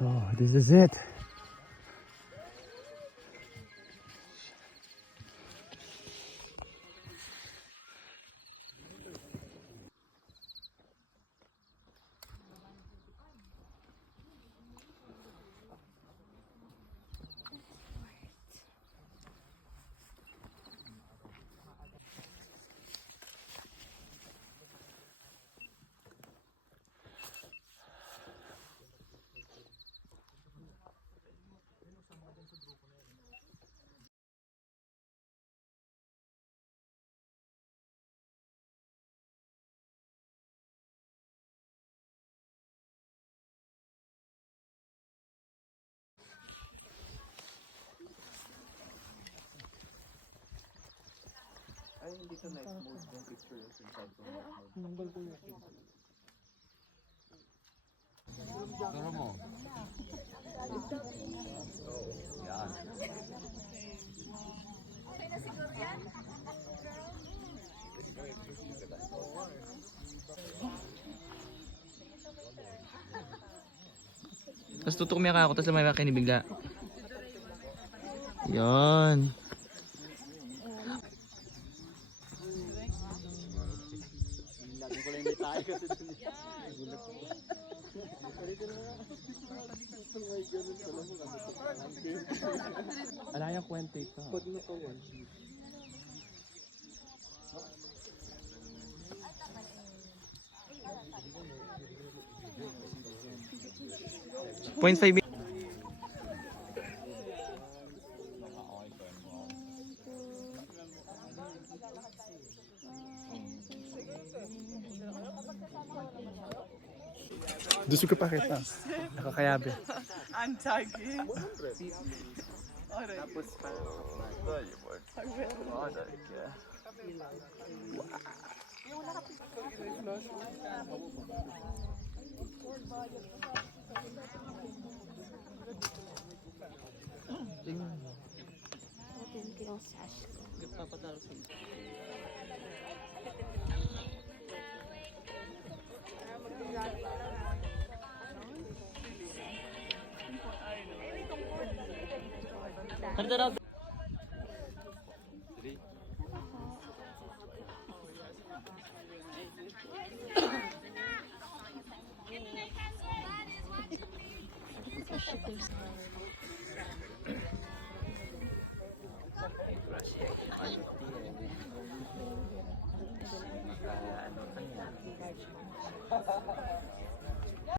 So this is it. Ay, hindi sa night mode yung picture yung inside ko. Nambal ko yun. Turo mo. Yan. Okay na siguro yan? Tapos tutukumiyak ako, tapos may makinibigla. Yan. Lagi ko lang hindi tayo kasi dun. Gulat ko. Ala yung kwento ito. Pag nakawan. 0.5. Gusto ko pa kita. Nakakayabe. Antagi. Tapos